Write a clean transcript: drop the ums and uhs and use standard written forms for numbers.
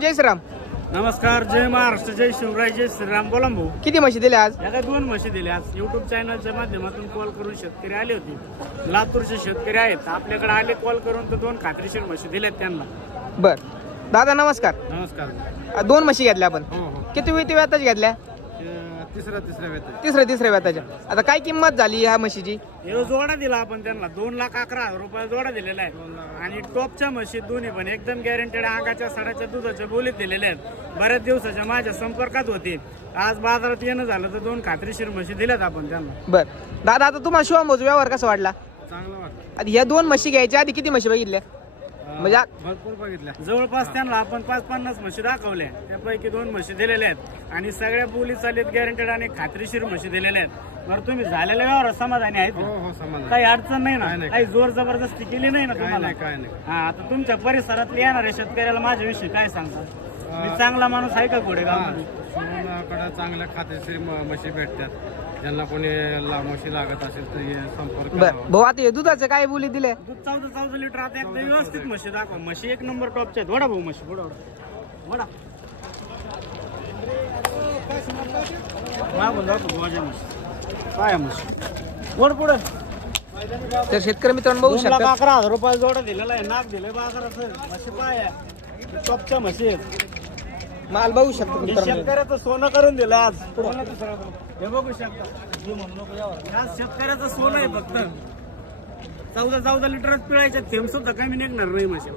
जय श्रीराम. नमस्कार, जय महाराष्ट्र, जय शिवराय, जय श्रीराम. बोला भाऊ. किती म्हशी दिल्या आज? या काय 2 म्हशी दिल्या आज. युट्यूब चॅनलच्या माध्यमातून कॉल करून शेतकरी आले होते. लातूरचे शेतकरी आहेत, आपल्याकडे आले कॉल करून तर 2 खात्रीशीर म्हशी दिल्यात त्यांना. बर दादा नमस्कार. नमस्कार. 2 म्हशी घेतल्या आपण. हो हो. किती वेताच्या घेतल्या? तिसऱ्या वेतन. तिसऱ्या वेताच्या. आता काय किंमत झाली ह्या म्हशीची? हे जोडा दिला आपण त्यांना 2,11,000 रुपये जोडा दिलेला आहे. आणि टॉपच्या म्हशी दोन्ही पण एकदम गॅरंटेड अंगाच्या सडाच्या दुधाच्या बोलीत दिलेल्या आहेत. बऱ्याच दिवसाच्या माझ्या संपर्कात होते. आज बाजारात येणं झालं तर 2 खात्रीशीर म्हशी दिल्यात आपण त्यांना. बर दादा, आता तुम्हाला शिवांभोज व्यवहार कसा वाटला? चांगलं वाटतं. आता ह्या 2 म्हशी घ्यायच्या आधी किती म्हशी बघितल्या? म्हणजे भरपूर बघितल्या. जवळपास त्यांना आपण 5-50 म्हशी दाखवल्या. त्यापैकी 2 म्हशी दिलेल्या आहेत आणि सगळ्या बोली चालीत गॅरंटेड आणि खात्रीशीर म्हशी दिलेल्या आहेत. बरं, तुम्ही झालेल्या व्यवहार समाधानी आहेत? हो समाधान. काही अडचण नाही ना? काही जोर जबरदस्ती केली नाही ना तुम्हाला? काय नाही. हा, आता तुमच्या परिसरातले येणाऱ्या शेतकऱ्याला माझ्याविषयी काय सांगता? मी चांगला माणूस आहे का कोडेगावमध्ये? सोनाकडे चांगल्या खात्रीशीर म्हशी भेटतात. ज्यांना कोणी म्हशी लागत असेल तर हे संपर्क बर करावा. भाऊ, आता हे दुधाचं काय बोली दिले? दूध 14 लिटर. आता एकदम व्यवस्थित म्हशी दाखवा. म्हशी 1 नंबर टॉपच्या आहेत. वडा भाऊ म्हशी वडा मागून दाखव माझ्या म्हशी. काय म्हशी वड पुढे. तर शेतकरी मित्रांनो बघू शकता. 2,11,000 रुपये जोडा दिलेला आहे. नाक दिले बाजारात. म्हशी पाय टॉपच्या म्हशी आहेत. माल बघू शकता हे मित्रांनो. शेतकऱ्याचं सोनं करून दिलं आज. हे बघू शकता. आज शेतकऱ्याचं सोनं आहे फक्त. 14 लिटरच पिळायचे. थेंब सुद्धा कमी निघणार नाही म्हशी.